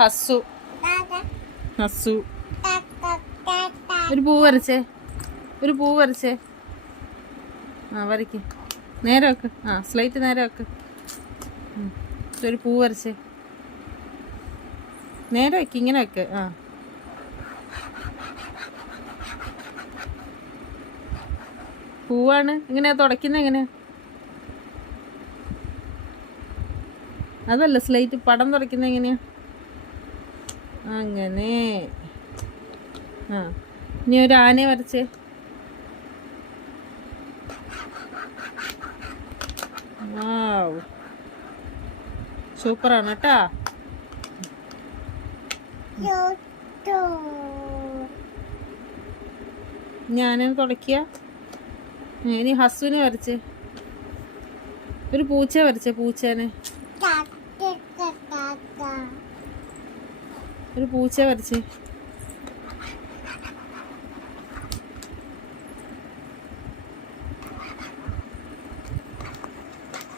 ഹസ്സു. ഹസ്സു. ഒരു പൂ വരച്ചേ, ഒരു പൂ വരച്ചേ. ആ വരയ്ക്ക്, നേരെ വെക്ക്. ആ സ്ലൈറ്റ് നേരെ വെക്ക്. ഒരു പൂ വരച്ചേ, നേരെ വെക്ക്, ഇങ്ങനെ വെക്ക്. ആ പൂവാണ്. ഇങ്ങനെ തുടയ്ക്കുന്നത് എങ്ങനെ? അതല്ല, സ്ലേറ്റ് പടം തുടയ്ക്കുന്നത് എങ്ങനെയാ? അങ്ങനെ. ആ ഇനി ഒരു ആനയെ വരച്ചേ. വാവ്, സൂപ്പറാണ് കേട്ടാ. ഞാനും തുടയ്ക്കുക. ഇനി ഹസുവിനെ വരച്ചേ. ഒരു പൂച്ച വരച്ചേ, പൂച്ചേനെ. ഒരു പൂച്ച വരച്ചേ.